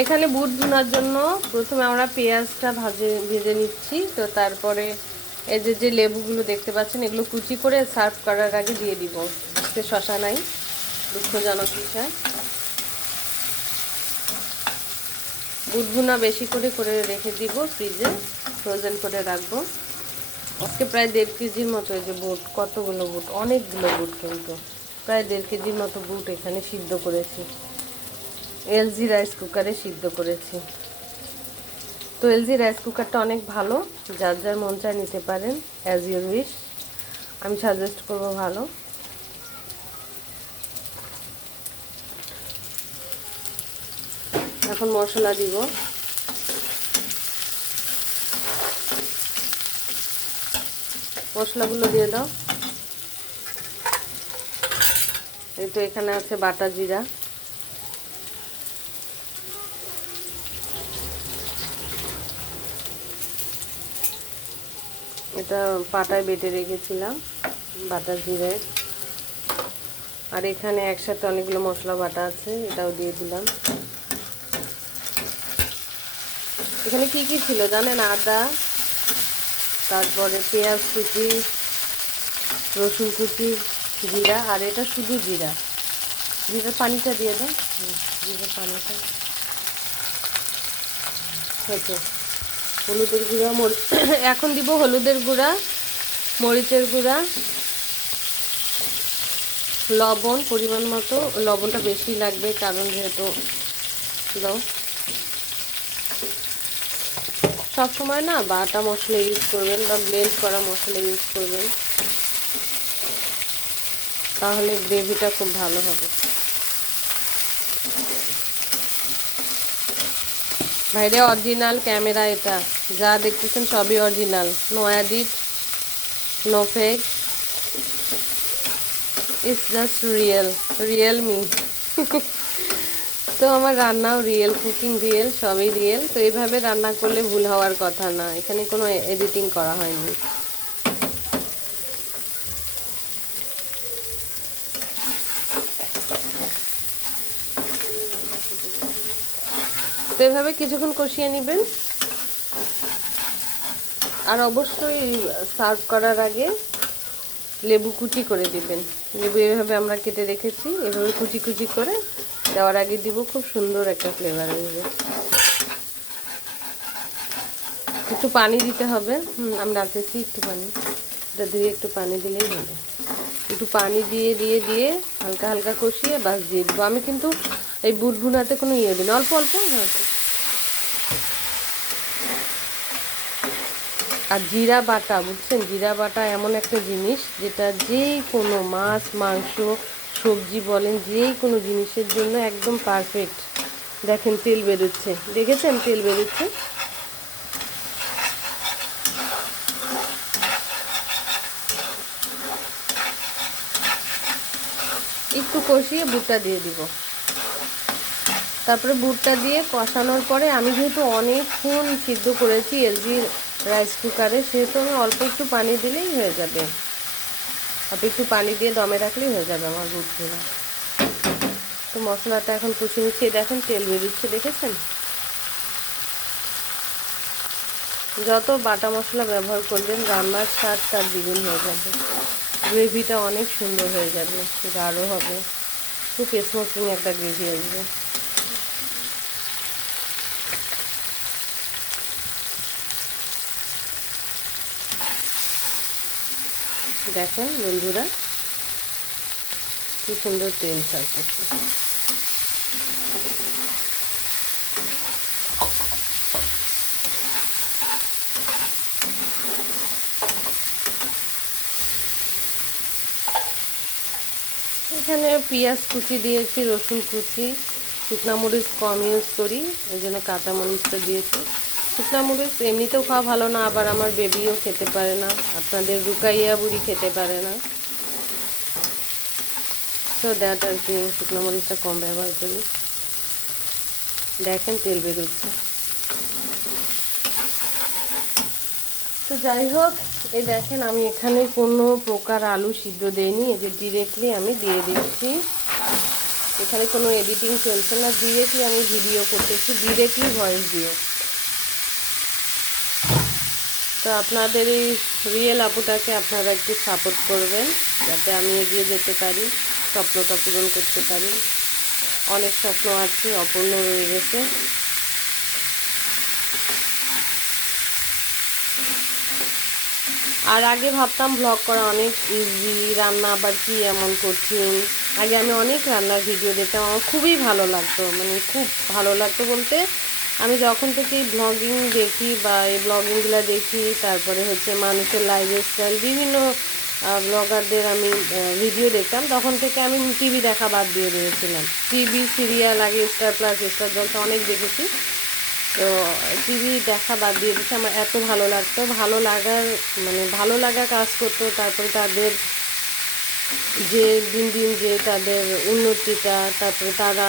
এখানে বুট ভুনার জন্য প্রথমে আমরা পেঁয়াজটা ভেজে নিচ্ছি। তো তারপরে এই যে লেবুগুলো দেখতে পাচ্ছেন, এগুলো কুচি করে সার্ভ করার আগে দিয়ে দিব। আজকে শশা নাই, দুঃখজনক বিষয়। বুট ভুনা বেশি করে করে রেখে দিব ফ্রিজে, ফ্রোজেন করে রাখবো। আজকে প্রায় 1.5 কেজির মতো, এই যে বুট, কতগুলো বুট, অনেকগুলো বুট, কিন্তু প্রায় 1.5 কেজির মতো বুট এখানে সিদ্ধ করেছি। এলজি রাইস কুকারে সিদ্ধ করেছি। তো এলজি রাইস কুকারটা অনেক ভালো, যার যার মন চায় নিতে পারেন, অ্যাজ ইউর উইশ। আমি সাজেস্ট করব ভালো। এখন মশলা দিব। মশলাগুলো দিয়ে দাও। এই তো এখানে আছে বাটা জিরা, এটা পাটায় বেটে রেখেছিলাম, বাটা জিরে। আর এখানে একসাথে অনেকগুলো মশলা বাটা আছে, এটাও দিয়ে দিলাম। এখানে কি কি ছিল জানেন? আদা, তারপরে পেঁয়াজ কুচি, রসুন কুচি, জিরা, আর এটা শুধু জিরা। জিরার পানিটা দিয়ে দাও। জিরার পানিটা হয়েছে। হলুদের গুঁড়া, এখন দিব হলুদের গুঁড়া, মরিচের গুঁড়া, লবণ পরিমাণ মতো। লবণটা বেশি লাগবে কারণ যেহেতু দাও, সবসময় না বাটা মশলা ইউজ করবেন বা ব্লেন্ড করা মশলা ইউজ করবেন, তাহলে গ্রেভিটা খুব ভালো হবে। ভাইরে অরিজিনাল ক্যামেরা, এটা যা দেখতেছেন সবই original, no edit, no fake, it's just real, real me. তো আমার রান্নাও রিয়েল, কুকিং রিয়েল, সবই রিয়েল। তো এইভাবে রান্না করলে ভুল হওয়ার কথা না, এখানে কোনো এডিটিং করা হয়নি। তো এভাবে কিছুক্ষণ কষিয়ে নেবেন। আর অবশ্যই সার্ভ করার আগে লেবু কুচি করে দিবেন। লেবু এভাবে আমরা কেটে রেখেছি, এভাবে কুচি কুচি করে দেওয়ার আগে দিব, খুব সুন্দর একটা ফ্লেভার আসবে। একটু পানি দিতে হবে। আমি রাখতেছি একটু পানি, এটা দিয়ে একটু পানি দিলেই হবে। একটু পানি দিয়ে দিয়ে দিয়ে হালকা হালকা কষিয়ে বাস দিয়ে দেবো। আমি কিন্তু এই বুট ভুনাতে কোনো ইয়ে দিই না, অল্প অল্প। হ্যাঁ, আর জিরা বাটা, বুঝছেন, জিরা বাটা এমন একটা জিনিস যেটা যেই কোনো মাছ, মাংস, সবজি বলেন, যেই কোনো জিনিসের জন্য একদম পারফেক্ট। দেখেন তেল বেরোচ্ছে, দেখেছেন তেল বেরোচ্ছে। একটু কষিয়ে বুটটা দিয়ে দিব। তারপরে বুটটা দিয়ে কষানোর পরে, আমি যেহেতু অনেকক্ষণ সিদ্ধ করেছি এলজি রাইস কুকারে, সেহেতু আমি অল্প একটু পানি দিলেই হয়ে যাবে। অল্প একটু পানি দিয়ে দমে রাখলেই হয়ে যাবে আমার বুটগুলো। তো মশলাটা এখন কষিয়ে নিচ্ছি, দেখেন তেল বেরোচ্ছে, দেখেছেন? যত বাটা মশলা ব্যবহার করবেন রান্নার স্বাদ তার দ্বিগুণ হয়ে যাবে, গ্রেভিটা অনেক সুন্দর হয়ে যাবে, গাঢ় হবে, খুব স্মোকিং একটা গ্রেভি আসবে। দেখেন বন্ধুরা, কি সুন্দর তেল ছাড়তেছে। এখানে পেঁয়াজ কুচি দিয়েছি, রসুন কুচি, শুকনো মরিচ কম ইউজ করি, এই জন্য কাঁচা মরিচটা দিয়েছি। শুকনো মরিচ এমনিতেও খাওয়া ভালো না, আবার আমার বেবিও খেতে পারে না, আপনাদের রুকাইয়া বুড়ি খেতে পারে না, তো দ্যাট আর কি শুকনো মরিচটা কম ব্যবহার করি। দেখেন তেল বেরোচ্ছে। তো যাই হোক, এই দেখেন আমি এখানে কোনো প্রকার আলু সিদ্ধ দেইনি, এই যে ডিরেক্টলি আমি দিয়ে দিচ্ছি এখানে কোনো এডিটিং চলছে না, ডিরেক্টলি আমি ভিডিও করতেছি, ডিরেক্টলি ভয়েস দিয়ে। তো আপনাদের এই রিয়েল আপুটাকে আপনারা একটু সাপোর্ট করবেন, যাতে আমি এগিয়ে যেতে পারি, স্বপ্নটা পূরণ করতে পারি। অনেক স্বপ্ন আছে, অপূর্ণ রয়ে গেছে। আর আগে ভাবতাম ব্লগ করা অনেক ইজি, রান্না আবার কি এমন কঠিন। আগে আমি অনেক রান্নার ভিডিও দেখতাম, আমার খুবই ভালো লাগতো, মানে খুব ভালো লাগতো বলতে, আমি যখন থেকে এই ব্লগিং দেখি বা এই ব্লগিংগুলো দেখি, তারপরে হচ্ছে মানুষের লাইফস্টাইল, বিভিন্ন ব্লগারদের আমি ভিডিও দেখতাম, তখন থেকে আমি টিভি দেখা বাদ দিয়ে দিয়েছিলাম। টিভি সিরিয়াল আগে স্টার প্লাস, স্টার জলসা অনেক দেখেছি, তো টিভি দেখা বাদ দিয়ে দিচ্ছে। আমার এত ভালো লাগতো, ভালো লাগার মানে ভালো লাগা কাজ করতো। তারপরে তাদের যে দিন দিন যে তাদের উন্নতিটা, তারপরে তারা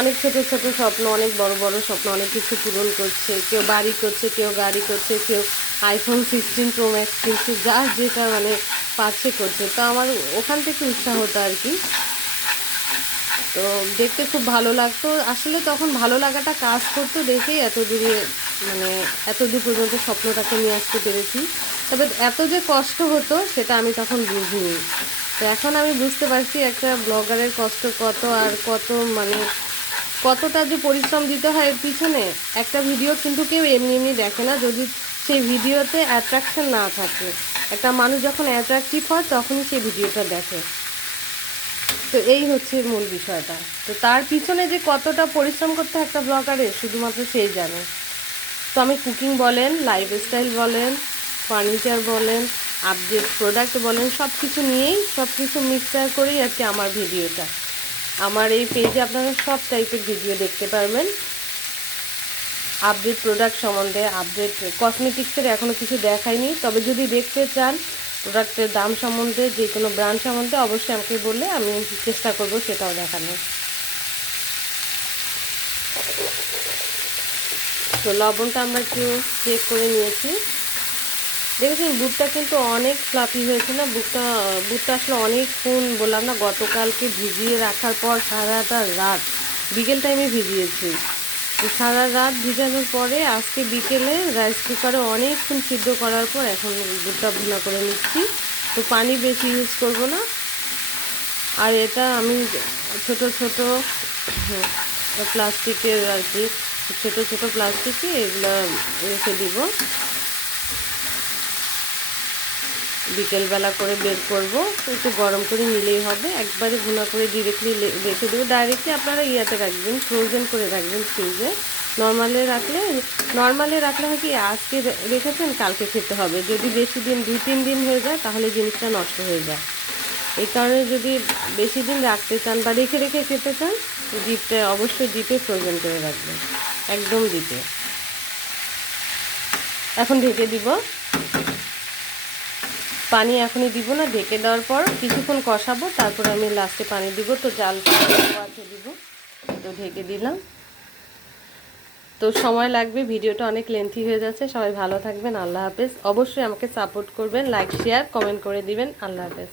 অনেক ছোট ছোট স্বপ্ন, অনেক বড় বড় স্বপ্ন, অনেক কিছু পূরণ করছে। কেউ বাড়ি করছে, কেউ গাড়ি করছে, কেউ iPhone 16 Pro Max কিনছে, যার যেটা মানে পাচ্ছে করছে। তো আমার ওখান থেকে উৎসাহ হতো আর কি। তো দেখতে খুব ভালো লাগতো আসলে, তখন ভালো লাগাটা কাজ করতো দেখেই এত দূরে, মানে এত দূর পর্যন্ত স্বপ্নটাকে নিয়ে আসতে পেরেছি। তবে এত যে কষ্ট হতো সেটা আমি তখন বুঝিনি। তো এখন আমি বুঝতে পারছি একটা ব্লগারের কষ্ট কত, আর কত মানে কতটা যে পরিশ্রম দিতে হয় এর পিছনে। একটা ভিডিও কিন্তু কেউ এমনি এমনি দেখে না যদি সেই ভিডিওতে অ্যাট্রাকশন না থাকে। একটা মানুষ যখন অ্যাট্রাকটিভ হয় তখনই সেই ভিডিওটা দেখে। তো এই হচ্ছে মূল বিষয়টা। তো তার পিছনে যে কতটা পরিশ্রম করতে হয় একটা ব্লগারের, শুধুমাত্র সেই জানে। তো আমি কুকিং বলেন, লাইফস্টাইল বলেন, ফার্নিচার বলেন, আপডেট প্রোডাক্ট বলেন, সব কিছু নিয়েই, সব কিছু মিক্সচার করেই আর কি আমার ভিডিওটা। আমার এই পেজে আপনারা সব টাইপের ভিডিও দেখতে পারবেন। আপডেট প্রোডাক্ট সম্বন্ধে, আপডেট কসমেটিক্সের এখনও কিছু দেখাইনি, তবে যদি দেখতে চান প্রোডাক্টের দাম সম্বন্ধে, যে কোনো ব্র্যান্ড সম্বন্ধে, অবশ্যই আমাকে বললে আমি চেষ্টা করব সেটাও দেখানোর। তো লবণটা আমরা একটু চেক করে নিয়েছি। দেখেছেন বুটটা কিন্তু অনেক ফ্লাফি হয়েছে না, বুটটা আসলে অনেকক্ষণ, বললাম না গতকালকে ভিজিয়ে রাখার পর সারাটা রাত, বিকেল টাইমে ভিজিয়েছি। তো সারা রাত ভিজানোর পরে আজকে বিকেলে রাইস কুকারে অনেকক্ষণ সিদ্ধ করার পর এখন বুটটা ভুনা করে নিচ্ছি। তো পানি বেশি ইউজ করব না। আর এটা আমি ছোট ছোট প্লাস্টিকের আর কি, ছোট ছোট প্লাস্টিকে এগুলো রেখে দিব, বিকেলবেলা করে বের করব, একটু গরম করে নিলেই হবে। একবারে ভুনা করে ডিরেক্টলি রেখে দেবো। ডাইরেক্টলি আপনারা ইয়াতে রাখবেন, ফ্রোজেন করে রাখবেন ফ্রিজে। নর্মালে রাখলে হয় কি, আজকে রেখেছেন কালকে খেতে হবে। যদি বেশি দিন 2-3 দিন হয়ে যায় তাহলে জিনিসটা নষ্ট হয়ে যায়। এই কারণে যদি বেশি দিন রাখতে চান বা রেখে রেখে খেতে চান, ডিপে অবশ্যই ডিপে ফ্রোজেন করে রাখবেন, একদম ডিপে। এখন ঢেকে দিব, পানি এখনই দিব না, ঢেকে দেওয়ার পর কিছুক্ষণ কষাবো, তারপরে আমি লাস্টে পানি দিব। তো জাল আছে দিব, তো ঢেকে দিলাম। তো সময় লাগবে, ভিডিওটা অনেক লেন্থি হয়ে যাচ্ছে। সবাই ভালো থাকবেন, আল্লাহ হাফেজ। অবশ্যই আমাকে সাপোর্ট করবেন, লাইক শেয়ার কমেন্ট করে দিবেন। আল্লাহ হাফেজ।